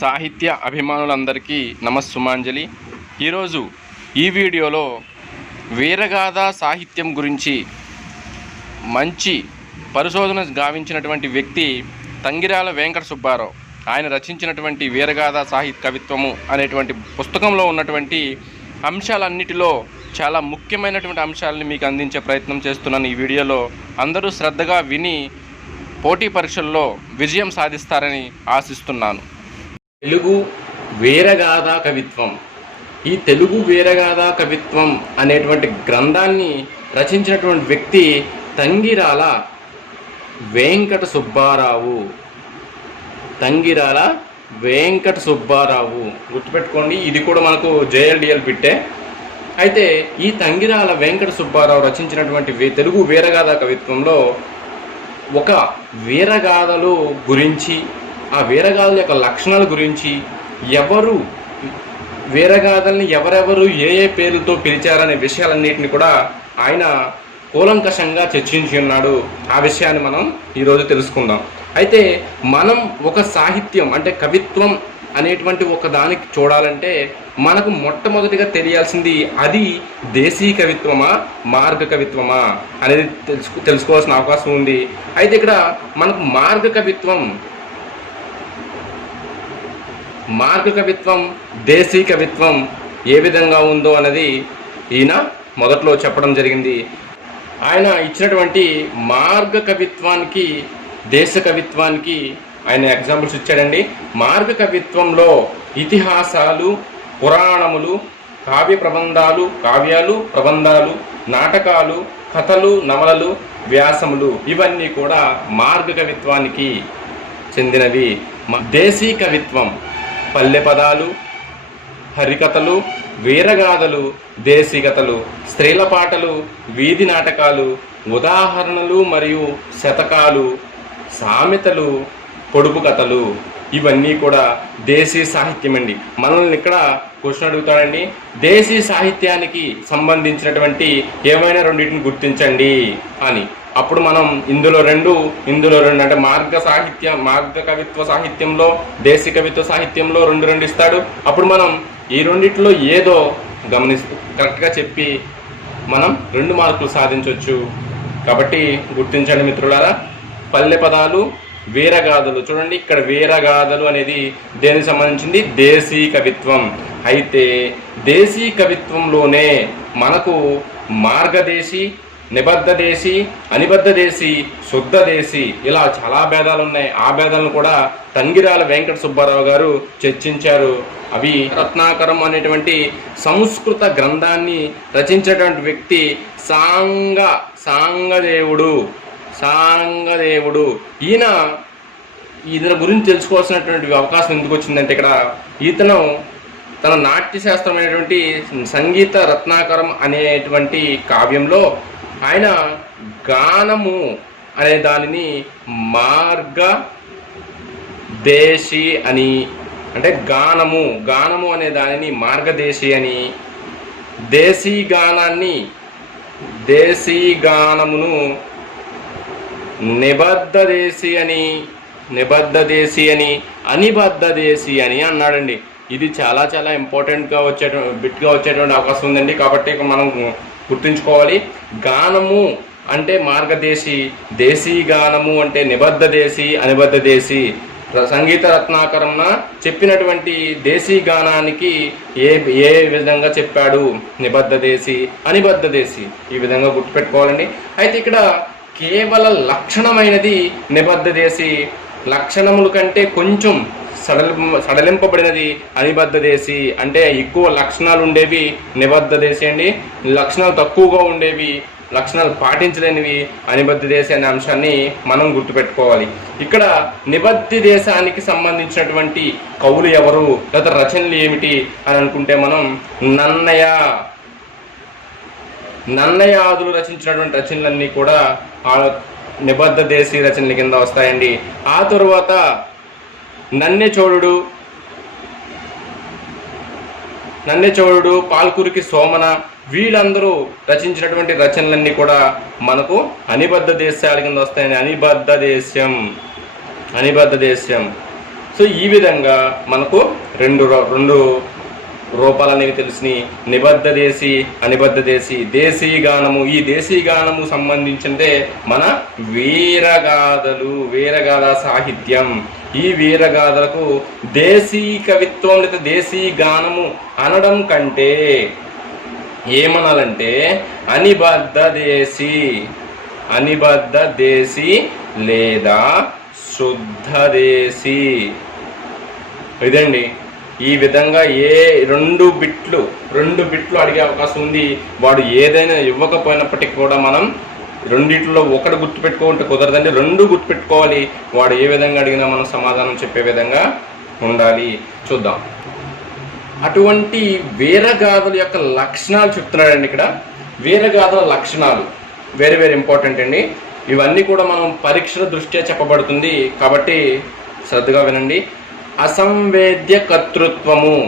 సాహిత్య అభిమానులందరికీ నమస్సుమాంజలి. ఈరోజు ఈ వీడియోలో వీరగాథ సాహిత్యం గురించి మంచి పరిశోధన గావించినటువంటి వ్యక్తి తంగిరాల వెంకట సుబ్బారావు. ఆయన రచించినటువంటి వీరగాథ కవిత్వము అనేటువంటి పుస్తకంలో ఉన్నటువంటి అంశాలన్నిటిలో చాలా ముఖ్యమైనటువంటి అంశాలని మీకు అందించే ప్రయత్నం చేస్తున్నాను. ఈ వీడియోలో అందరూ శ్రద్ధగా విని పోటీ పరీక్షల్లో విజయం సాధిస్తారని ఆశిస్తున్నాను. తెలుగు వీరగాథ కవిత్వం. ఈ తెలుగు వీరగాథ కవిత్వం అనేటువంటి గ్రంథాన్ని రచించినటువంటి వ్యక్తి తంగిరాల వెంకట సుబ్బారావు. తంగిరాల వెంకట సుబ్బారావు గుర్తుపెట్టుకోండి, ఇది కూడా మనకు జేఎల్డిఎల్ బిట్టే. అయితే ఈ తంగిరాల వెంకట సుబ్బారావు రచించినటువంటి తెలుగు వీరగాథ కవిత్వంలో ఒక వీరగాథలు గురించి, ఆ వీరగాథల యొక్క లక్షణాల గురించి, ఎవరు వీరగాథల్ని ఎవరెవరు ఏ ఏ పేర్లతో పిలిచారనే విషయాలన్నింటినీ కూడా ఆయన కూలంకషంగా చర్చించి ఉన్నాడు. ఆ విషయాన్ని మనం ఈరోజు తెలుసుకుందాం. అయితే మనం ఒక సాహిత్యం అంటే కవిత్వం అనేటువంటి ఒక దానికి చూడాలంటే మనకు మొట్టమొదటిగా తెలియాల్సింది అది దేశీ కవిత్వమా మార్గ కవిత్వమా అనేది తెలుసుకోవాల్సిన అవకాశం ఉంది. అయితే ఇక్కడ మనకు మార్గ కవిత్వం దేశీ కవిత్వం ఏ విధంగా ఉందో అన్నది ఈయన మొదట్లో చెప్పడం జరిగింది. ఆయన ఇచ్చినటువంటి మార్గ కవిత్వానికి దేశ కవిత్వానికి ఆయన ఎగ్జాంపుల్స్ ఇచ్చాడండి. మార్గ కవిత్వంలో ఇతిహాసాలు, పురాణములు, కావ్య ప్రబంధాలు, కావ్యాలు, ప్రబంధాలు, నాటకాలు, కథలు, నవలలు, వ్యాసములు ఇవన్నీ కూడా మార్గ కవిత్వానికి చెందినవి. దేశీ కవిత్వం పల్లె పదాలు, హరికథలు, వీరగాథలు, దేశీకథలు, స్త్రీల పాటలు, వీధి నాటకాలు, ఉదాహరణలు మరియు శతకాలు, సామెతలు, పొడుపు కథలు ఇవన్నీ కూడా దేశీ సాహిత్యం అండి. మనల్ని ఇక్కడ క్వశ్చన్ అడుగుతాడండి, దేశీ సాహిత్యానికి సంబంధించినటువంటి ఏమైనా రెండింటిని గుర్తించండి అని. అప్పుడు మనం ఇందులో రెండు అంటే మార్గ కవిత్వ సాహిత్యంలో, దేశీ కవిత్వ సాహిత్యంలో రెండు ఇస్తాడు. అప్పుడు మనం ఈ రెండిట్లో ఏదో కరెక్ట్గా చెప్పి మనం 2 మార్కులు సాధించవచ్చు. కాబట్టి గుర్తించండి మిత్రులారా. పల్లె పదాలు, వీరగాథలు. చూడండి, ఇక్కడ వీరగాథలు అనేది దేనికి సంబంధించింది? దేశీ కవిత్వం. అయితే దేశీ కవిత్వంలోనే మనకు మార్గదేశీ, నిబద్ధ దేశీ, అనిబద్ధ దేశీ, శుద్ధ దేశీ ఇలా చాలా భేదాలు ఉన్నాయి. ఆ భేదాలను కూడా తంగిరాల వెంకట సుబ్బారావు గారు చర్చించారు. అవి రత్నాకరం అనేటువంటి సంస్కృత గ్రంథాన్ని రచించేటువంటి వ్యక్తి సాంగదేవుడు. ఈయన గురించి తెలుసుకోవాల్సినటువంటి అవకాశం ఎందుకు వచ్చిందంటే, ఇక్కడ ఈతను తన నాట్యశాస్త్రమైనటువంటి సంగీత రత్నాకరం అనేటువంటి కావ్యంలో ఆయన గానము అనే దానిని మార్గదేశి అని, అంటే గానము అనే దానిని మార్గదేశి అని, దేశీ గానమును నిబద్ధ దేశీ అని, అనిబద్ధ దేశీ అని అన్నాడండి. ఇది చాలా చాలా ఇంపార్టెంట్గా వచ్చేటువంటి అవకాశం ఉందండి. కాబట్టి మనం గుర్తుంచుకోవాలి. గానము అంటే మార్గదేశీ, దేశీ గానము అంటే నిబద్ధ దేశీ, అనిబద్ధ దేశీ. సంగీత రత్నాకరణ చెప్పినటువంటి దేశీ గానానికి ఏ విధంగా చెప్పాడు? నిబద్ధ దేశీ, అనిబద్ధ దేశీ. ఈ విధంగా గుర్తుపెట్టుకోవాలండి. అయితే ఇక్కడ కేవల లక్షణమైనది నిబద్ధ దేశీ, లక్షణముల కంటే కొంచెం సడలింపబడినది అనిబద్ధ దేశీ. అంటే ఎక్కువ లక్షణాలు ఉండేవి నిబద్ధ దేశీ అండి, లక్షణాలు తక్కువగా ఉండేవి, లక్షణాలు పాటించలేనివి అనిబద్ధ దేశీ అనే అంశాన్ని మనం గుర్తుపెట్టుకోవాలి. ఇక్కడ నిబద్ధ దేశానికి సంబంధించినటువంటి కవులు ఎవరు, లేదా రచనలు ఏమిటి అని అనుకుంటే మనం నన్నయాదులు రచించినటువంటి రచనలన్నీ కూడా నిబద్ధ దేశీ రచనల కింద వస్తాయండి. ఆ తరువాత నన్నెచోడుడు, పాల్కురికి సోమన వీళ్ళందరూ రచించినటువంటి రచనలన్నీ కూడా మనకు అనిబద్ధ దేశాల కింద వస్తాయని. అనిబద్ధ దేశం సో ఈ విధంగా మనకు రెండు రూపాలు అనేవి తెలిసినాయి. నిబద్ధ దేశీ, అనిబద్ధ దేశీ, దేశీ గానము. ఈ దేశీ గానము సంబంధించిందే మన వీరగాథలు, వీరగాథ సాహిత్యం. ఈ వీరగాథలకు దేశీ కవిత్వం లేదా దేశీ గానము అనడం కంటే ఏమనాలంటే అనిబద్ధ దేశీ, అనిబద్ధ దేశీ లేదా శుద్ధ దేశీ. ఇదండి. ఈ విధంగా రెండు బిట్లు అడిగే అవకాశం ఉంది. వాడు ఏదైనా ఇవ్వకపోయినప్పటికీ కూడా మనం రెండిట్లో ఒకటి గుర్తుపెట్టుకుంటే కుదరదండి, రెండు గుర్తుపెట్టుకోవాలి. వాడు ఏ విధంగా అడిగినా మనం సమాధానం చెప్పే విధంగా ఉండాలి. చూద్దాం. అటువంటి వీరగాథల యొక్క లక్షణాలు చెప్తున్నాడండి ఇక్కడ. వీరగాథల లక్షణాలు వెరీ వెరీ ఇంపార్టెంట్ అండి. ఇవన్నీ కూడా మనం పరీక్షల దృష్ట్యా చెప్పబడుతుంది కాబట్టి శ్రద్ధగా వినండి. అసంవేద్య కర్తృత్వము.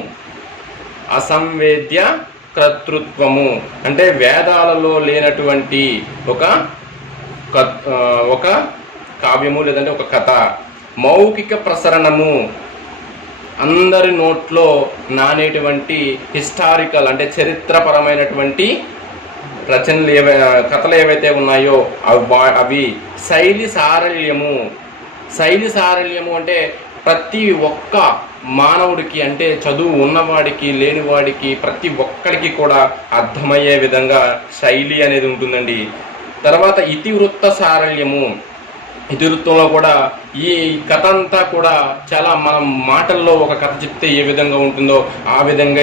అసంవేద్య కర్తృత్వము అంటే వేదాలలో లేనటువంటి ఒక కావ్యము లేదంటే ఒక కథ. మౌఖిక ప్రసరణము. అందరి నోట్లో నానేటువంటి హిస్టారికల్ అంటే చరిత్రపరమైనటువంటి రచనలు కథలు ఏవైతే ఉన్నాయో అవి. శైలి సారళ్యము. శైలి సారళ్యము అంటే ప్రతి ఒక్క మానవుడికి అంటే చదువు ఉన్నవాడికి లేనివాడికి ప్రతి ఒక్కడికి కూడా అర్థమయ్యే విధంగా శైలి అనేది ఉంటుందండి. తర్వాత ఇతివృత్త సారళ్యము. ఇతివృత్తంలో కూడా ఈ కథ అంతా కూడా చాలా మనం మాటల్లో ఒక కథ చెప్తే ఏ విధంగా ఉంటుందో ఆ విధంగా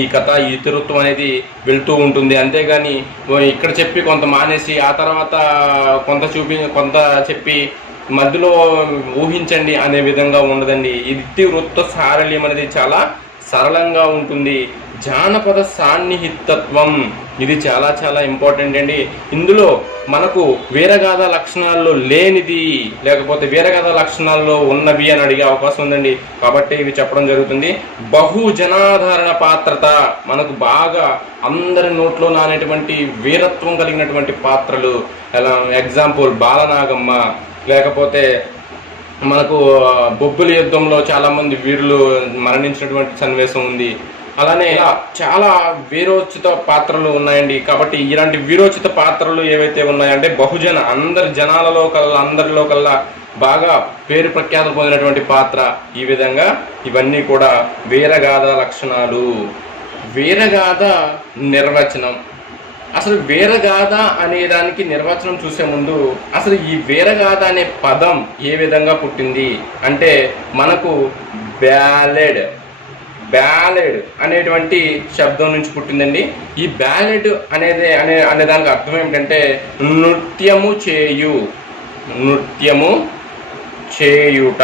ఈ కథ ఈ ఇతివృత్తం అనేది వెళ్తూ ఉంటుంది. అంతేగాని ఇక్కడ చెప్పి కొంత మానేసి ఆ తర్వాత కొంత చెప్పి మధ్యలో ఊహించండి అనే విధంగా ఉండదండి. ఇతివృత్త సారళ్యం అనేది చాలా సరళంగా ఉంటుంది. జానపద సాన్నిహితత్వం ఇది చాలా చాలా ఇంపార్టెంట్ అండి. ఇందులో మనకు వీరగాథ లక్షణాల్లో లేనిది లేకపోతే వీరగాథ లక్షణాల్లో ఉన్నవి అని అడిగే అవకాశం ఉందండి. కాబట్టి ఇవి చెప్పడం జరుగుతుంది. బహుజనాధారణ పాత్రత. మనకు బాగా అందరి నోట్లో నానేటువంటి వీరత్వం కలిగినటువంటి పాత్రలు. ఎగ్జాంపుల్ బాలనాగమ్మ, లేకపోతే మనకు బొబ్బిలి యుద్ధంలో చాలా మంది వీరులు మరణించినటువంటి సన్నివేశం ఉంది. అలానే చాలా వీరోచిత పాత్రలు ఉన్నాయండి. కాబట్టి ఇలాంటి వీరోచిత పాత్రలు ఏవైతే ఉన్నాయంటే అందరిలో కల్లా బాగా పేరు ప్రఖ్యాతులు పొందినటువంటి పాత్ర. ఈ విధంగా ఇవన్నీ కూడా వీరగాథ లక్షణాలు. వీరగాథ నిర్వచనం. అసలు వీరగాథ అనే దానికి నిర్వచనం చూసే ముందు అసలు ఈ వీరగాథ అనే పదం ఏ విధంగా పుట్టింది అంటే మనకు బ్యాలెడ్ అనేటువంటి శబ్దం నుంచి పుట్టిందండి. ఈ బ్యాలెడ్ అనే దానికి అర్థం ఏమిటంటే నృత్యము చేయుట.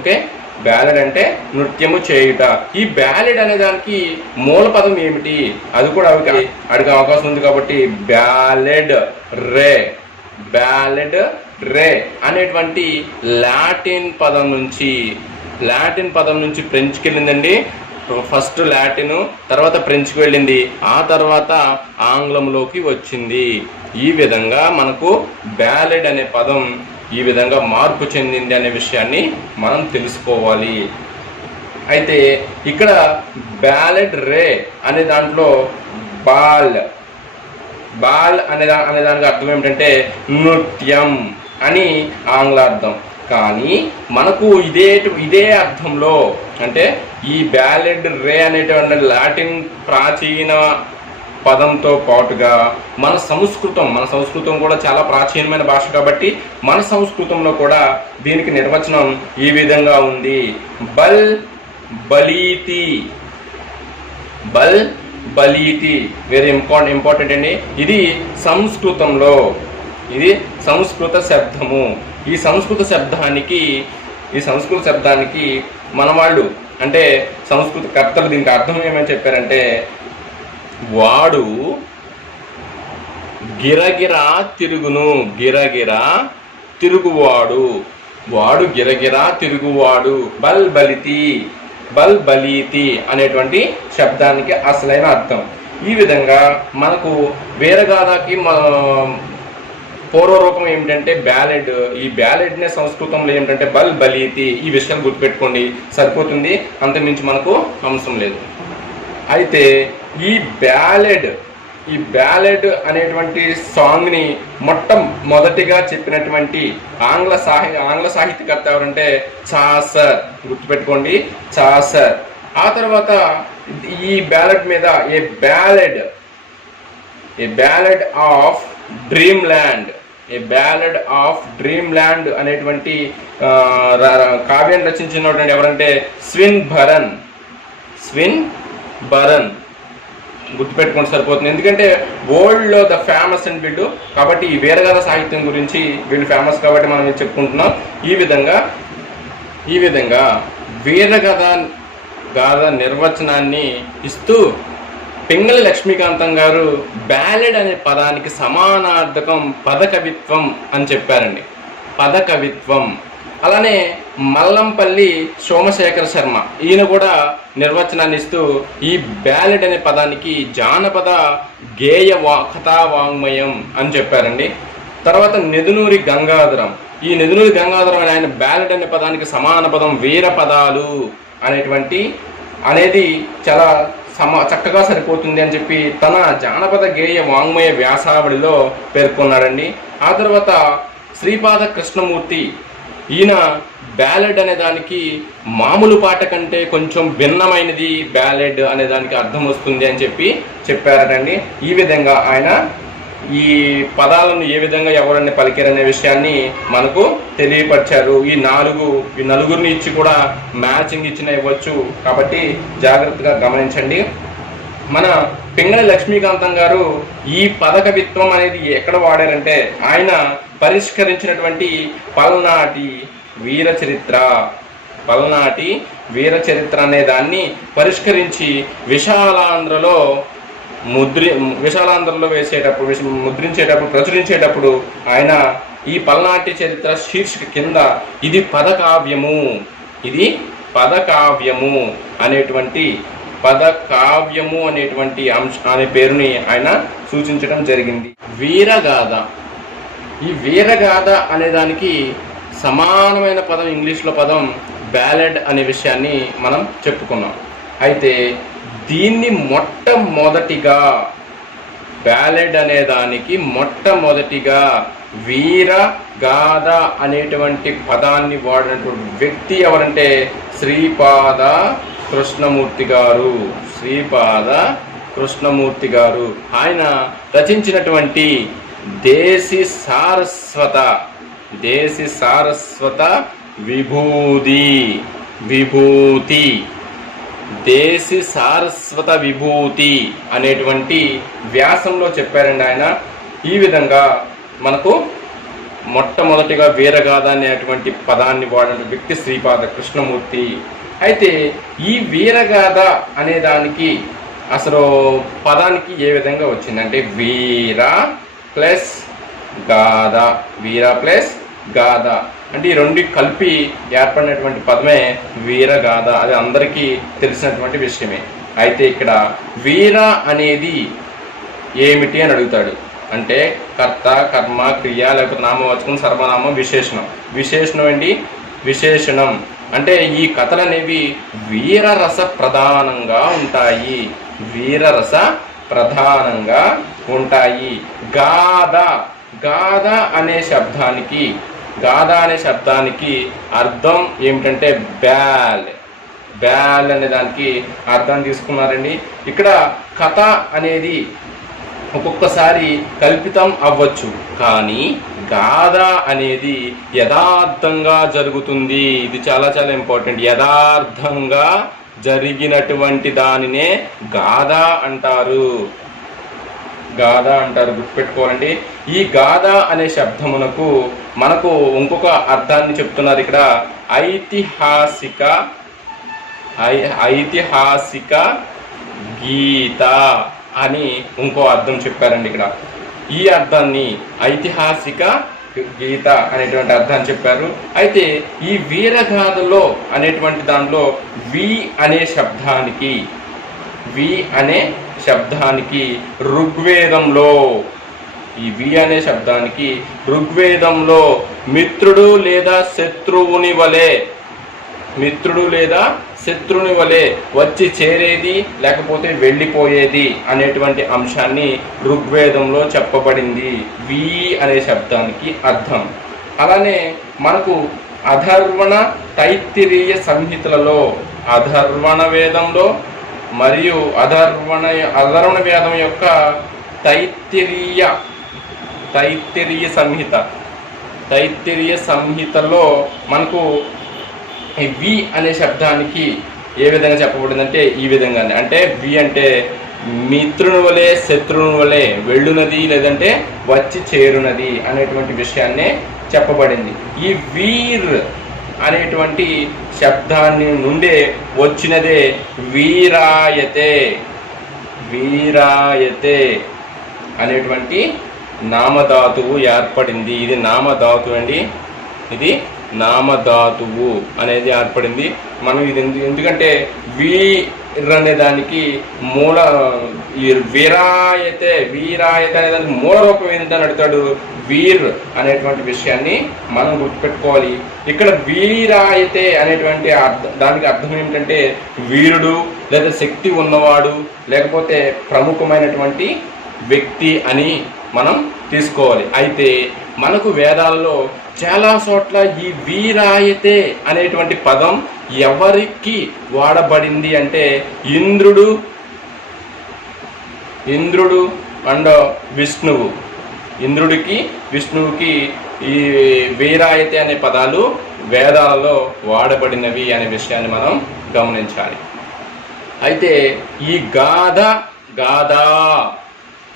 ఓకే, బ్యాలెడ్ అంటే నృత్యము చేయుట. ఈ బ్యాలెడ్ అనే దానికి మూల పదం ఏమిటి అది కూడా అడిగే అవకాశం ఉంది. కాబట్టి బ్యాలెడ్ రే అనేటువంటి లాటిన్ పదం నుంచి ఫ్రెంచ్కి వెళ్ళిందండి. ఫస్ట్ లాటిన్, తర్వాత ఫ్రెంచ్కి వెళ్ళింది, ఆ తర్వాత ఆంగ్లంలోకి వచ్చింది. ఈ విధంగా మనకు బ్యాలెడ్ అనే పదం ఈ విధంగా మార్పు చెందింది అనే విషయాన్ని మనం తెలుసుకోవాలి. అయితే ఇక్కడ బ్యాలెడ్ రే అనే దాంట్లో బాల్ అనే దానికి అర్థం ఏమిటంటే నృత్యం అని ఆంగ్లార్థం. కానీ మనకు ఇదే అర్థంలో అంటే ఈ బ్యాలెడ్ రే అనేటువంటి లాటిన్ ప్రాచీన పదంతో పాటుగా మన సంస్కృతం కూడా చాలా ప్రాచీనమైన భాష కాబట్టి మన సంస్కృతంలో కూడా దీనికి నిర్వచనం ఈ విధంగా ఉంది. బలీతి వెరీ ఇంపార్టెంట్ అండి. ఇది సంస్కృత శబ్దము. ఈ సంస్కృత శబ్దానికి మన వాళ్ళు అంటే సంస్కృత కర్తలు దీనికి అర్థం ఏమని చెప్పారంటే వాడు గిరగిరా తిరుగువాడు. బల్బలీతి అనేటువంటి శబ్దానికి అసలైన అర్థం. ఈ విధంగా మనకు వీరగాథకి పూర్వరూపం ఏమిటంటే బ్యాలెడ్. ఈ బ్యాలెడ్నే సంస్కృతంలో ఏమిటంటే బల్ బలీతి. ఈ విషయాలు గుర్తుపెట్టుకోండి, సరిపోతుంది, అంతమించి మనకు అవసరం లేదు. అయితే ఈ బ్యాలెడ్ అనేటువంటి సాంగ్ని మొట్టమొదటిగా చెప్పినటువంటి ఆంగ్ల సాహిత్యకర్త ఎవరంటే చాసర్. గుర్తుపెట్టుకోండి, చాసర్. ఆ తర్వాత ఈ బ్యాలెడ్ మీద ఏ బ్యాలెడ్ ఆఫ్ డ్రీమ్ ల్యాండ్ అనేటువంటి కావ్యాన్ని రచించినటువంటి ఎవరంటే స్విన్ బరన్. గుర్తుపెట్టుకుంటే సరిపోతుంది, ఎందుకంటే వరల్డ్లో ద ఫేమస్ అండ్ వీళ్ళు. కాబట్టి ఈ వీరగాథ సాహిత్యం గురించి వీళ్ళు ఫేమస్ కాబట్టి మనం చెప్పుకుంటున్నాం. ఈ విధంగా వీరగాథ నిర్వచనాన్ని ఇస్తూ పింగళి లక్ష్మీకాంతం గారు బ్యాలెడ్ అనే పదానికి సమానార్థకం పదకవిత్వం అని చెప్పారండి. పదకవిత్వం. అలానే మల్లంపల్లి సోమశేఖర శర్మ, ఈయన కూడా నిర్వచనాన్ని ఇస్తూ ఈ బ్యాలెడ్ అనే పదానికి జానపద గేయ కథావాంగ్మయం అని చెప్పారండి. తర్వాత నెదునూరి గంగాధరం, ఈ నెదునూరి గంగాధరం ఆయన బ్యాలెడ్ అనే పదానికి సమాన పదం వీర పదాలు అనేది చాలా చక్కగా సరిపోతుంది అని చెప్పి తన జానపద గేయ వాంగ్మయ వ్యాసావళిలో పేర్కొన్నాడండి. ఆ తర్వాత శ్రీపాద కృష్ణమూర్తి, ఈయన బ్యాలెడ్ అనే దానికి మామూలు పాట కంటే కొంచెం భిన్నమైనది బ్యాలెడ్ అనే దానికి అర్థం వస్తుంది అని చెప్పారటండి. ఈ విధంగా ఆయన ఈ పదాలను ఏ విధంగా ఎవరన్నా పలికారనే విషయాన్ని మనకు తెలియపరిచారు. ఈ నలుగురిని ఇచ్చి కూడా మ్యాచింగ్ ఇవ్వచ్చు, కాబట్టి జాగ్రత్తగా గమనించండి. మన పింగళి లక్ష్మీకాంతం గారు ఈ పదకవిత్వం అనేది ఎక్కడ వాడారంటే ఆయన పరిష్కరించినటువంటి పల్నాటి వీర చరిత్ర అనే దాన్ని పరిష్కరించి విశాలాంధ్రలో ముద్రించేటప్పుడు ప్రచురించేటప్పుడు ఆయన ఈ పల్నాటి చరిత్ర శీర్షిక కింద ఇది పదకావ్యము అనేటువంటి అనే పేరుని ఆయన సూచించడం జరిగింది. వీరగాథ, ఈ వీరగాథ అనే దానికి సమానమైన పదం ఇంగ్లీష్లో పదం బ్యాలెడ్ అనే విషయాన్ని మనం చెప్పుకున్నాం. అయితే దీన్ని బ్యాలెడ్ అనే దానికి మొట్టమొదటిగా వీరగాథ అనేటువంటి పదాన్ని వాడినటువంటి వ్యక్తి ఎవరంటే శ్రీపాద కృష్ణమూర్తి గారు. ఆయన రచించినటువంటి దేశీ సారస్వత విభూతి అనేటువంటి వ్యాసంలో చెప్పారండి ఆయన. ఈ విధంగా మనకు మొట్టమొదటిగా వీరగాథ అనేటువంటి పదాన్ని వాడిన వ్యక్తి శ్రీపాద కృష్ణమూర్తి. అయితే ఈ వీరగాథ అనే దానికి అసలు పదానికి ఏ విధంగా వచ్చిందంటే వీర ప్లస్ గాథ అంటే ఈ రెండు కలిపి ఏర్పడినటువంటి పదమే వీరగాథ. అది అందరికీ తెలిసినటువంటి విషయమే. అయితే ఇక్కడ వీర అనేది ఏమిటి అని అడుగుతాడు. అంటే కర్త, కర్మ, క్రియ, లేకపోతే నామవాచకం, సర్వనామం, విశేషణం అంటే ఈ కథలు అనేవి వీరరస ప్రధానంగా ఉంటాయి. గాథ అనే శబ్దానికి అర్థం ఏమిటంటే బ్యాల్ అనే దానికి అర్థం తీసుకున్నారండి. ఇక్కడ కథ అనేది ఒక్కొక్కసారి కల్పితం అవ్వచ్చు, కానీ గాథ అనేది యథార్థంగా జరుగుతుంది. ఇది చాలా చాలా ఇంపార్టెంట్. యథార్థంగా జరిగినటువంటి దానినే గాథ అంటారు. గుర్తుపెట్టుకోవాలండి. ఈ గాథ అనే శబ్దమునకు మనకు ఇంకొక అర్థాన్ని చెప్తున్నారు ఇక్కడ. ఐతిహాసిక గీత అని ఇంకో అర్థం చెప్పారండి ఇక్కడ. ఈ అర్థాన్ని ఐతిహాసిక గీత అనేటువంటి అర్థాన్ని చెప్పారు. అయితే ఈ వీరగాథలో అనేటువంటి దానిలో వి అనే శబ్దానికి ఋగ్వేదంలో ఈ వి అనే శబ్దానికి ఋగ్వేదంలో మిత్రుడు లేదా శత్రువుని వలె వచ్చి చేరేది లేకపోతే వెళ్ళిపోయేది అనేటువంటి అంశాన్ని ఋగ్వేదంలో చెప్పబడింది వి అనే శబ్దానికి అర్థం. అలానే మనకు అధర్వణ తైత్తిరీయ సంహితలలో అధర్వణ వేదంలో మరియు అధర్వణ వేదం యొక్క తైత్తిరీయ సంహితలో మనకు వి అనే శబ్దానికి ఏ విధంగా చెప్పబడిందంటే ఈ విధంగానే, అంటే వి అంటే మిత్రుని వలె శత్రువుని వలె వెళ్ళునది లేదంటే వచ్చి చేరునది అనేటువంటి విషయాన్నే చెప్పబడింది. ఈ వీర్ అనేటువంటి శబ్దాన్ని నుండే వచ్చినదే వీరాయతే అనేటువంటి నామధాతువు ఏర్పడింది. ఇది నామధాతువు అండి, ఇది నామధాతువు అనేది ఏర్పడింది. మనం ఇది ఎందుకంటే వీర్ అనే దానికి మూల వీరాయతే అనే దానికి మూల రూపం ఏంటని అడుగుతాడు. వీర్ అనేటువంటి విషయాన్ని మనం గుర్తుపెట్టుకోవాలి. ఇక్కడ వీరాయతే అనేటువంటి దానికి అర్థం ఏమిటంటే వీరుడు లేదా శక్తి ఉన్నవాడు లేకపోతే ప్రముఖమైనటువంటి వ్యక్తి అని మనం తీసుకోవాలి. అయితే మనకు వేదాల్లో చాలా చోట్ల ఈ వీరాయతే అనేటువంటి పదం ఎవరికి వాడబడింది అంటే ఇంద్రుడు అండ్ విష్ణువుకి ఈ వీరాయతే అనే పదాలు వేదాలలో వాడబడినవి అనే విషయాన్ని మనం గమనించాలి. అయితే ఈ గాథ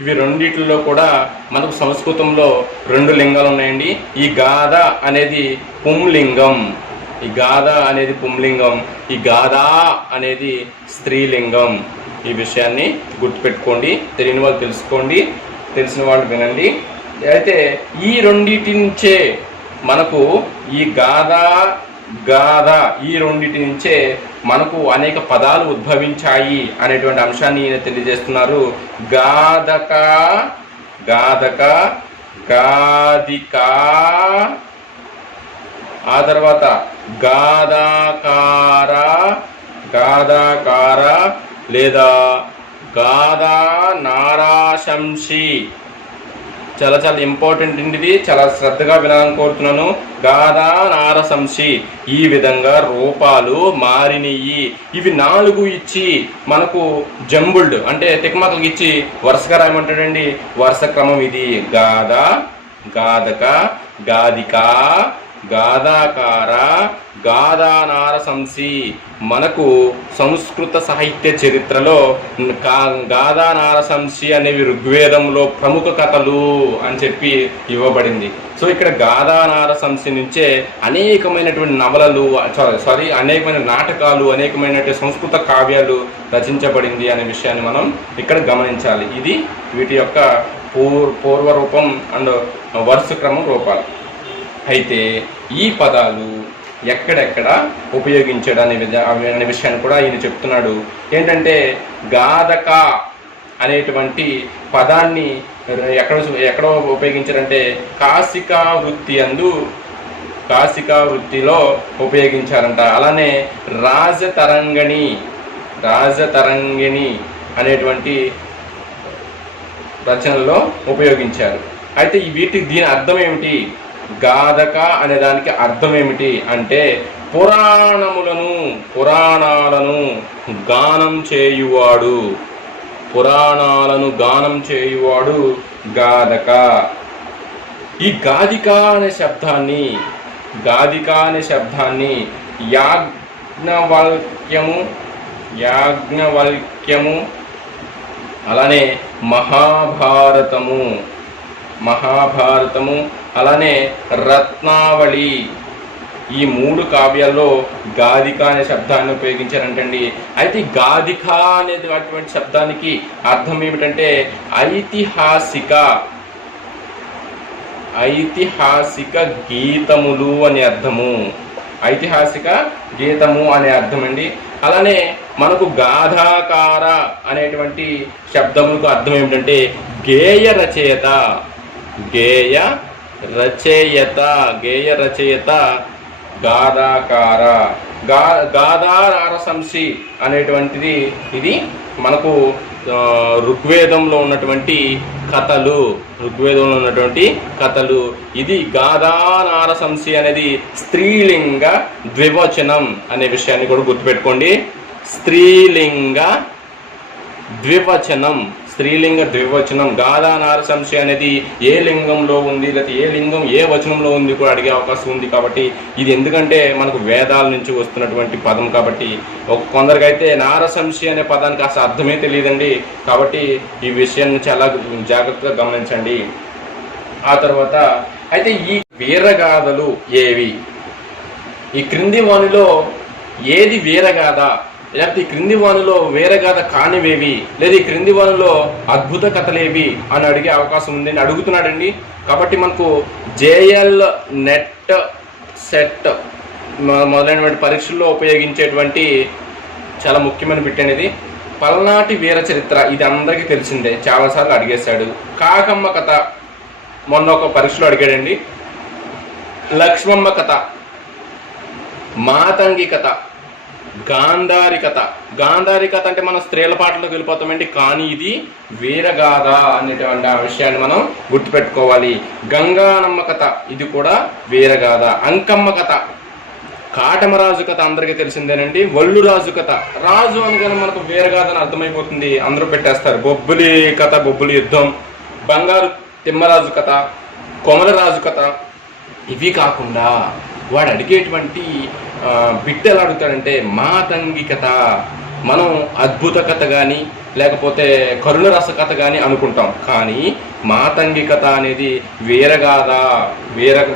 ఇవి రెండిట్లో కూడా మనకు సంస్కృతంలో 2 లింగాలు ఉన్నాయండి. ఈ గాథ అనేది పుంలింగం, ఈ గాథా అనేది స్త్రీలింగం. ఈ విషయాన్ని గుర్తుపెట్టుకోండి, తెలియని వాళ్ళు తెలుసుకోండి, తెలిసిన వాళ్ళు వినండి. అయితే ఈ రెండింటి నుంచే మనకు ఈ గాథ ఈ రెండింటి నుంచే మనకు అనేక పదాలు ఉద్భవించాయి అనేటువంటి అంశాన్ని ఈయన తెలియజేస్తున్నారు. గాధిక, ఆ తర్వాత గాధాకార లేదా గాధా నారాశంసి. చాలా ఇంపార్టెంట్ ఇది, చాలా శ్రద్ధగా వినాలని కోరుతున్నాను. గాధా నారశంసి. ఈ విధంగా రూపాలు మారినయి. ఇవి 4 ఇచ్చి మనకు జంబుల్డ్ అంటే తికమకలకు ఇచ్చి వరుసగా రాయమంటాడండి. వరుస క్రమం ఇది. గాధక, గాధిక, గాధాకార, గాధానారశంసి. మనకు సంస్కృత సాహిత్య చరిత్రలో గాధానారశంసి అనేవి ఋగ్వేదంలో ప్రముఖ కథలు అని చెప్పి ఇవ్వబడింది. సో ఇక్కడ గాధానారశంసి నుంచే అనేకమైనటువంటి నవలలు అనేకమైన నాటకాలు, అనేకమైనటువంటి సంస్కృత కావ్యాలు రచించబడింది అనే విషయాన్ని మనం ఇక్కడ గమనించాలి. ఇది వీటి యొక్క పూర్వరూపం అండ్ వరుస క్రమం రూపాలు. అయితే ఈ పదాలు ఎక్కడెక్కడ ఉపయోగించాడు అనే విషయాన్ని కూడా ఈయన చెప్తున్నాడు. ఏంటంటే గాధక అనేటువంటి పదాన్ని ఎక్కడ ఉపయోగించారంటే కాశికా వృత్తిలో ఉపయోగించారంట. అలానే రాజతరంగిణి అనేటువంటి రచనల్లో ఉపయోగించారు. అయితే దీని అర్థం ఏమిటి? గాధక అనే దానికి అర్థం ఏమిటి అంటే పురాణాలను గానం చేయువాడు గాధక. ఈ గాధిక అనే శబ్దాన్ని యాజ్ఞవల్క్యము అలానే మహాభారతము అలానే రత్నావళి ఈ 3 కావ్యాల్లో గాధిక అనే శబ్దాన్ని ఉపయోగించారంటండి. అయితే గాధిక అనేది అటువంటి శబ్దానికి అర్థం ఏమిటంటే ఐతిహాసిక గీతములు అనే అర్థము. ఐతిహాసిక గీతము అనే అర్థం అండి. అలానే మనకు గాధాకార అనేటువంటి శబ్దములకు అర్థం ఏమిటంటే గేయ గేయ రచయిత, గేయ రచయిత గాథాకార. గాథానారసంసి అనేటువంటిది ఇది మనకు ఋగ్వేదంలో ఉన్నటువంటి కథలు, ఋగ్వేదంలో ఉన్నటువంటి కథలు. ఇది గాథానారసంసి అనేది స్త్రీలింగ ద్వివచనం అనే విషయాన్ని కూడా గుర్తుపెట్టుకోండి. స్త్రీలింగ ద్వివచనం, స్త్రీలింగ ద్వివచనం. గాథానారసంసి అనేది ఏ లింగంలో ఉంది, లేకపోతే ఏ లింగం ఏ వచనంలో ఉంది కూడా అడిగే అవకాశం ఉంది. కాబట్టి ఇది ఎందుకంటే మనకు వేదాల నుంచి వస్తున్నటువంటి పదం కాబట్టి కొందరికైతే నారసంసి అనే పదానికి అసలు అర్థమే తెలియదండి. కాబట్టి ఈ విషయాన్ని చాలా జాగ్రత్తగా గమనించండి. ఆ తర్వాత అయితే ఈ వీరగాథలు ఏవి? ఈ క్రింది వానిలో ఏది వీరగాథ, లేకపోతే ఈ క్రింది వానిలో వీరగాథ కానివేవి, లేదా ఈ క్రింది వానిలో అద్భుత కథలేవి అని అడిగే అవకాశం ఉందని అడుగుతున్నాడండి. కాబట్టి మనకు జేఎల్ నెట్ సెట్ మొదలైనటువంటి పరీక్షల్లో ఉపయోగించేటువంటి చాలా ముఖ్యమైన బిట్ అనేది పల్నాటి వీర చరిత్ర. ఇది అందరికీ తెలిసిందే, చాలాసార్లు అడిగేశాడు. కాకమ్మ కథ మొన్న ఒక పరీక్షలో అడిగాడండి. లక్ష్మమ్మ కథ, మాతంగి కథ, గాంధారి కథ. గాంధారి కథ అంటే మనం స్త్రీల పాటలోకి వెళ్ళిపోతామండి, కానీ ఇది వీరగాథ అనేటువంటి ఆ విషయాన్ని మనం గుర్తుపెట్టుకోవాలి. గంగానమ్మ కథ, ఇది కూడా వీరగాథ. అంకమ్మ కథ, కాటమరాజు కథ అందరికీ తెలిసిందేనండి. వల్లురాజు కథ, రాజు అనగానే మనకు వీరగాథ అని అర్థమైపోతుంది, అందరూ పెట్టేస్తారు. బొబ్బులి కథ, బొబ్బులి యుద్ధం. బంగారు తిమ్మరాజు కథ, కొమలరాజు కథ. ఇవి కాకుండా వాడు అడిగేటువంటి బిట్ ఎలా అడుగుతాడంటే మాతంగి కథ. మనం అద్భుత కథ కానీ లేకపోతే కరుణరస కథ కానీ అనుకుంటాం, కానీ మాతంగి కథ అనేది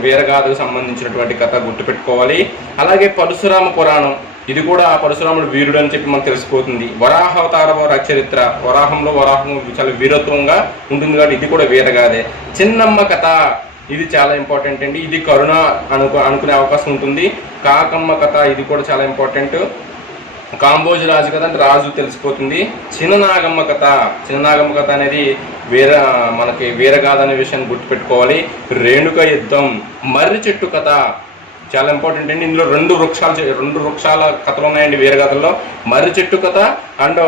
వీరగాథకు సంబంధించినటువంటి కథ, గుర్తుపెట్టుకోవాలి. అలాగే పరశురామ పురాణం, ఇది కూడా పరశురాముడు వీరుడు అని చెప్పి మనకు తెలిసిపోతుంది. వరాహావతార చరిత్ర, వరాహం చాలా వీరత్వంగా ఉంటుంది కాబట్టి ఇది కూడా వీరగాథే. చిన్నమ్మ కథ, ఇది చాలా ఇంపార్టెంట్ అండి. ఇది కరుణ అనుకునే అవకాశం ఉంటుంది. కాకమ్మ కథ, ఇది కూడా చాలా ఇంపార్టెంట్. కాంబోజు రాజు కథ అంటే రాజు తెలిసిపోతుంది. చిన్ననాగమ్మ కథ అనేది మనకి వీరగాథ అనే విషయాన్ని గుర్తుపెట్టుకోవాలి. రేణుక యుద్ధం. మర్రి చెట్టు కథ చాలా ఇంపార్టెంట్ అండి. ఇందులో రెండు వృక్షాల కథలు ఉన్నాయండి వీరగాథల్లో. మర్రి చెట్టు కథ అండ్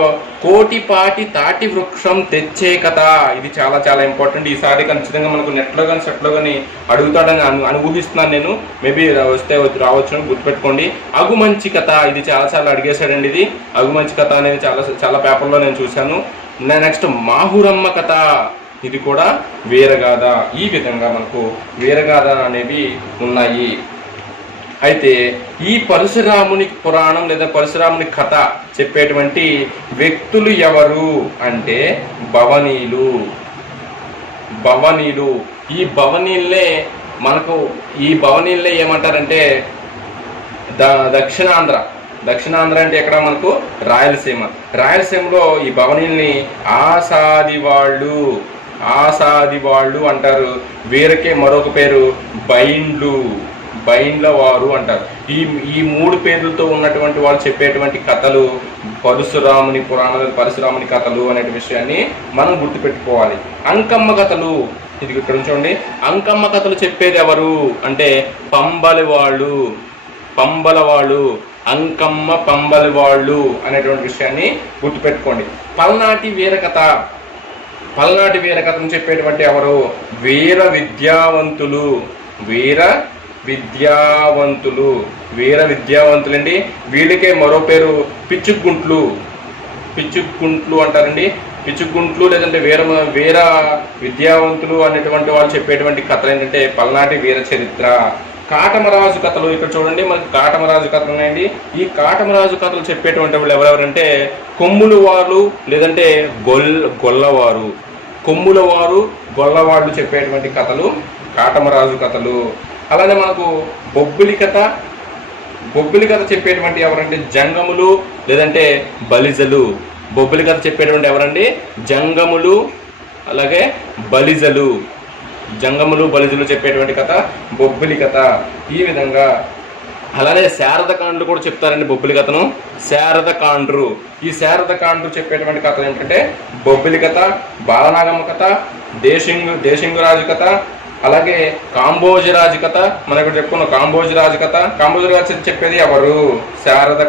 కోటిపాటి తాటి వృక్షం తెచ్చే కథ, ఇది చాలా చాలా ఇంపార్టెంట్. ఈసారి ఖచ్చితంగా మనకు నెట్లో కానీ సెట్లో కానీ అడుగుతాడని ఊహిస్తున్నాను నేను. మేబీ వస్తే రావచ్చు, గుర్తుపెట్టుకోండి. అగుమంచి కథ, ఇది చాలా అడిగేశాడండి. ఇది అగుమంచి కథ అనేది చాలా పేపర్లో నేను చూశాను. నెక్స్ట్ మాహురమ్మ కథ, ఇది కూడా వీరగాథ. ఈ విధంగా మనకు వీరగాథ అనేవి ఉన్నాయి. అయితే ఈ పరశురాముని పురాణం లేదా పరశురాముని కథ చెప్పేటువంటి వ్యక్తులు ఎవరు అంటే భవనీలు. ఈ భవనీలే ఏమంటారంటే దక్షిణాంధ్ర అంటే ఎక్కడ మనకు రాయలసీమలో ఈ భవనీల్ని ఆసాది వాళ్ళు అంటారు. వీరకే మరొక పేరు బైండ్ల వారు అంటారు. ఈ మూడు పేర్లతో ఉన్నటువంటి వాళ్ళు చెప్పేటువంటి కథలు పరశురాముని పురాణాలు, పరశురాముని కథలు అనే విషయాన్ని మనం గుర్తుపెట్టుకోవాలి. అంకమ్మ కథలు, ఇది ఇక్కడ చూడండి. అంకమ్మ కథలు చెప్పేది ఎవరు అంటే పంబల వాళ్ళు, అంకమ్మ పంబలి వాళ్ళు అనేటువంటి విషయాన్ని గుర్తుపెట్టుకోండి. పల్నాటి వీరకథను చెప్పేటువంటి ఎవరు? వీర విద్యావంతులండి. వీళ్ళకే మరో పేరు పిచ్చుగుంట్లు అంటారండి. పిచ్చుగుంట్లు లేదంటే వీర విద్యావంతులు అనేటువంటి వాళ్ళు చెప్పేటువంటి కథలు ఏంటంటే పల్నాటి వీర చరిత్ర. కాటమరాజు కథలు, ఇక్కడ చూడండి మనకి కాటమరాజు కథలు ఉన్నాయండి. ఈ కాటమరాజు కథలు చెప్పేటువంటి వాళ్ళు ఎవరెవరంటే కొమ్ములు వారు లేదంటే గొల్లవాళ్ళు చెప్పేటువంటి కథలు కాటమరాజు కథలు. అలానే మనకు బొబ్బిలి కథ చెప్పేటువంటి ఎవరంటే జంగములు లేదంటే బలిజలు. బొబ్బిలి కథ చెప్పేటువంటి ఎవరండి? జంగములు అలాగే బలిజలు. జంగములు బలిజలు చెప్పేటువంటి కథ బొబ్బిలి కథ. ఈ విధంగా అలానే శారద కాండ్రు కూడా చెప్తారండి బొబ్బిలి కథను. శారద కాండ్రు, ఈ శారద కాండ్రు చెప్పేటువంటి కథ ఏంటంటే బొబ్బిలి కథ, బాలనాగమ్మ కథ, దేశింగురాజు కథ, అలాగే కాంబోజరాజు కథ. మనం ఇక్కడ చెప్పుకున్నాం కాంబోజరాజు కథ. కాంబోజరాజు చెప్పేది ఎవరు? శారద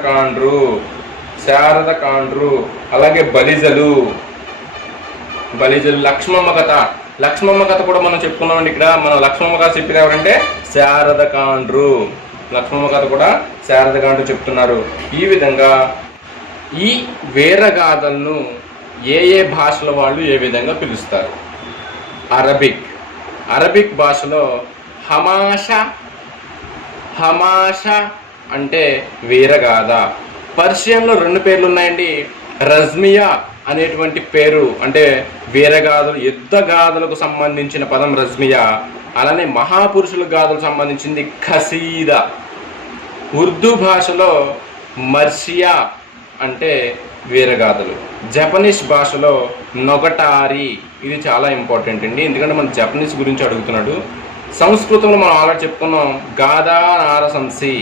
కాండ్రు. అలాగే బలిజలు, లక్ష్మమ్మ కథ. లక్ష్మమ్మ కథ కూడా మనం చెప్పుకున్నామండి. ఇక్కడ మనం లక్ష్మమ్మ కథ చెప్పేది ఎవరంటే శారద కాండ్రు. లక్ష్మమ్మ కథ కూడా శారద కాండ్రు చెప్తున్నారు. ఈ విధంగా ఈ వీరగాథలను ఏ భాషల వాళ్ళు ఏ విధంగా పిలుస్తారు? అరబిక్ భాషలో హమాషా అంటే వీరగాథ. పర్షియన్లో 2 పేర్లు ఉన్నాయండి. రజ్మియా అనేటువంటి పేరు అంటే వీరగాథలు, యుద్ధ గాథలకు సంబంధించిన పదం రజ్మియా. అలానే మహాపురుషుల గాథలకు సంబంధించింది ఖసీదా. ఉర్దూ భాషలో మర్షియా అంటే వీరగాథలు. జపనీస్ భాషలో నొగటారి. ఇది చాలా ఇంపార్టెంట్ అండి, ఎందుకంటే మన జపనీస్ గురించి అడుగుతున్నాడు. సంస్కృతంలో మనం ఆల్రెడీ చెప్పుకున్నాం గాథా నారసంసి.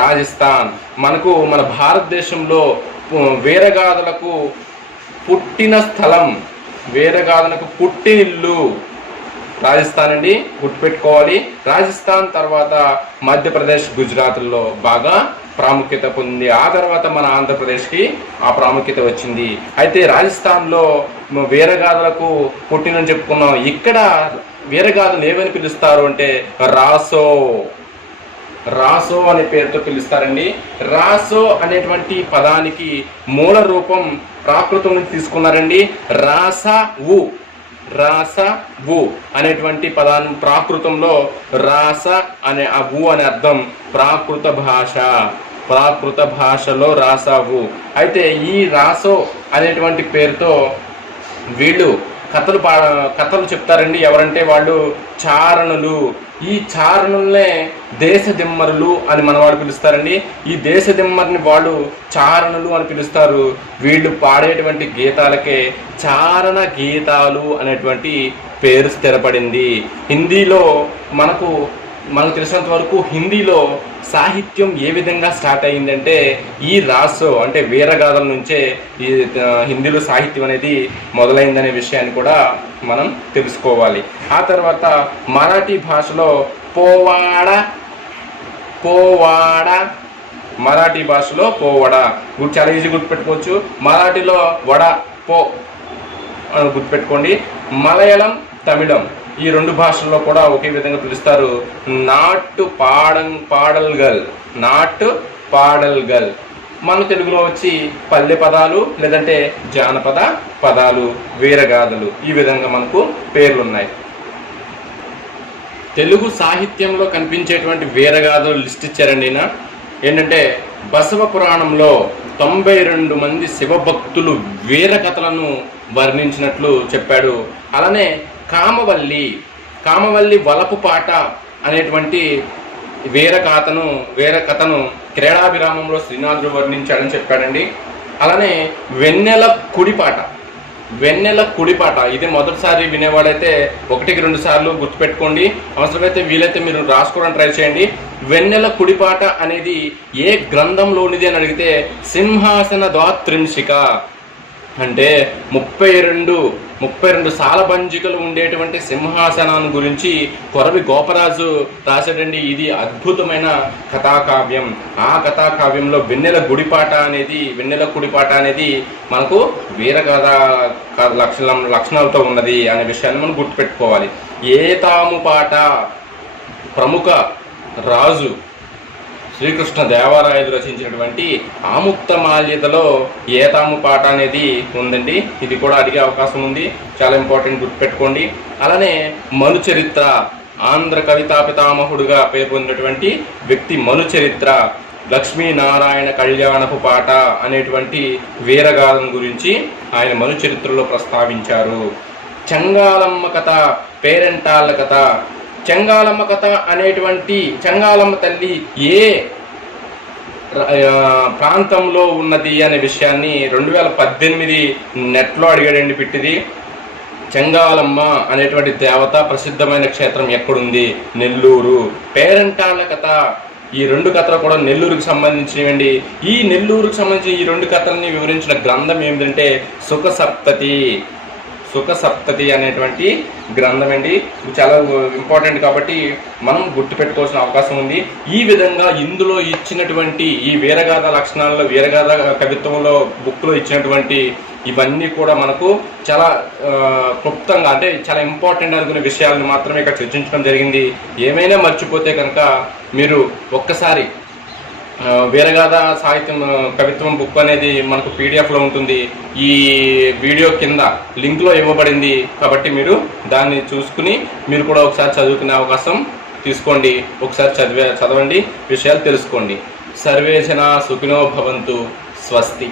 రాజస్థాన్. మనకు మన భారతదేశంలో వీరగాథలకు పుట్టిన స్థలం, వీరగాథలకు పుట్టినిల్లు రాజస్థాన్ అండి, గుర్తుపెట్టుకోవాలి. రాజస్థాన్ తర్వాత మధ్యప్రదేశ్, గుజరాత్లో బాగా ప్రాముఖ్యత పొందింది. ఆ తర్వాత మన ఆంధ్రప్రదేశ్కి ఆ ప్రాముఖ్యత వచ్చింది. అయితే రాజస్థాన్లో వీరగాథలకు పుట్టినని చెప్పుకున్నాం. ఇక్కడ వీరగాథలు ఏమని పిలుస్తారు అంటే రాసో అనే పేరుతో పిలుస్తారండి. రాసో అనేటువంటి పదానికి మూల రూపం ప్రాకృతం నుంచి తీసుకున్నారండి. రాస అనేటువంటి పదాన్ని ప్రాకృతంలో రాస అనే ఊ అనే అర్థం ప్రాకృత భాషలో రాసావు. అయితే ఈ రాసో అనేటువంటి పేరుతో వీళ్ళు కథలు చెప్తారండి. ఎవరంటే వాళ్ళు చారణులు. ఈ చారణుల్నే దేశదిమ్మరులు అని మనవాళ్ళు పిలుస్తారండి. ఈ దేశదిమ్మరిని వాళ్ళు చారణులు అని పిలుస్తారు. వీళ్ళు పాడేటువంటి గీతాలకే చారణ గీతాలు అనేటువంటి పేరు స్థిరపడింది. హిందీలో మనకు తెలిసినంత వరకు హిందీలో సాహిత్యం ఏ విధంగా స్టార్ట్ అయ్యిందంటే ఈ రాసో అంటే వీరగాథల నుంచే ఈ హిందీలో సాహిత్యం అనేది మొదలైందనే విషయాన్ని కూడా మనం తెలుసుకోవాలి. ఆ తర్వాత మరాఠీ భాషలో పోవాడ, మరాఠీ భాషలో పోవడ చాలా ఈజీ గుర్తుపెట్టుకోవచ్చు. మరాఠీలో వడ పో గుర్తుపెట్టుకోండి. మలయాళం, తమిళం ఈ 2 భాషల్లో కూడా ఒకే విధంగా పిలుస్తారు. నాటు పాడల్ గల్. మన తెలుగులో వచ్చి పల్లె పదాలు లేదంటే జానపద పదాలు, వీరగాథలు ఈ విధంగా మనకు పేర్లున్నాయి. తెలుగు సాహిత్యంలో కనిపించేటువంటి వీరగాథలు లిస్ట్ ఇచ్చారండి. ఏంటంటే బసవ పురాణంలో 92 మంది శివభక్తులు వీరకథలను వర్ణించినట్లు చెప్పాడు. అలానే కామవల్లి వలపు పాట అనేటువంటి వీరకథను క్రీడాభిరామంలో శ్రీనాథుడు వర్ణించాడని చెప్పాడండి. అలానే వెన్నెల కుడిపాట ఇది మొదటిసారి వినేవాడైతే 1-2 సార్లు గుర్తుపెట్టుకోండి. అవసరమైతే వీలైతే మీరు రాసుకోవడానికి ట్రై చేయండి. వెన్నెల కుడిపాట అనేది ఏ గ్రంథంలోనిది అని అడిగితే సింహాసన ద్వాత్రింశిక అంటే 32 సాలబంజికలు ఉండేటువంటి సింహాసనాన్ని గురించి కొరవి గోపరాజు రాశాడండి. ఇది అద్భుతమైన కథాకావ్యం. ఆ కథాకావ్యంలో వెన్నెల కుడిపాట అనేది మనకు వీరగాథ లక్షణాలతో ఉన్నది అనే విషయాన్ని మనం గుర్తుపెట్టుకోవాలి. ఏతాముపాట ప్రముఖ రాజు శ్రీకృష్ణ దేవరాయలు రచించినటువంటి ఆముక్తమాల్యదలో ఏతాము పాట అనేది ఉందండి. ఇది కూడా అడిగే అవకాశం ఉంది, చాలా ఇంపార్టెంట్, గుర్తుపెట్టుకోండి. అలానే మను చరిత్ర, ఆంధ్ర కవితా పితామహుడుగా పేరు పొందినటువంటి వ్యక్తి మను చరిత్ర, లక్ష్మీనారాయణ కళ్యాణపు పాట అనేటువంటి వీరగాథం గురించి ఆయన మను చరిత్రలో ప్రస్తావించారు. చెంగాలమ్మ కథ, పేరెంటాళ్ళ కథ. చెంగాలమ్మ కథ అనేటువంటి చెంగాలమ్మ తల్లి ఏ ప్రాంతంలో ఉన్నది అనే విషయాన్ని 2018 నెట్లో అడిగాడండి పిట్టిది. చెంగాలమ్మ అనేటువంటి దేవత ప్రసిద్ధమైన క్షేత్రం ఎక్కడుంది? నెల్లూరు. పేరంటాళ్ళ కథ, ఈ 2 కథలు కూడా నెల్లూరుకి సంబంధించినవండి. ఈ నెల్లూరుకి సంబంధించిన ఈ 2 కథల్ని వివరించిన గ్రంథం ఏమిటంటే సుఖ సప్తతి అనేటువంటి గ్రంథం అండి. ఇది చాలా ఇంపార్టెంట్ కాబట్టి మనం గుర్తుపెట్టుకోవాల్సిన అవకాశం ఉంది. ఈ విధంగా ఇందులో ఇచ్చినటువంటి ఈ వీరగాథ లక్షణాల్లో, వీరగాథ కవిత్వంలో బుక్లో ఇచ్చినటువంటి ఇవన్నీ కూడా మనకు చాలా క్లుప్తంగా, అంటే చాలా ఇంపార్టెంట్ అనుకునే విషయాలను మాత్రమే ఇక్కడ చర్చించడం జరిగింది. ఏమైనా మర్చిపోతే కనుక మీరు ఒక్కసారి వీరగాథ సాహిత్యం కవిత్వం బుక్ అనేది మనకు పీడిఎఫ్లో ఉంటుంది. ఈ వీడియో కింద లింక్లో ఇవ్వబడింది కాబట్టి మీరు దాన్ని చూసుకుని మీరు కూడా ఒకసారి చదువుకునే అవకాశం తీసుకోండి. ఒకసారి చదవండి, విషయాలు తెలుసుకోండి. సర్వే జనా సుఖినో భవంతు. స్వస్తి.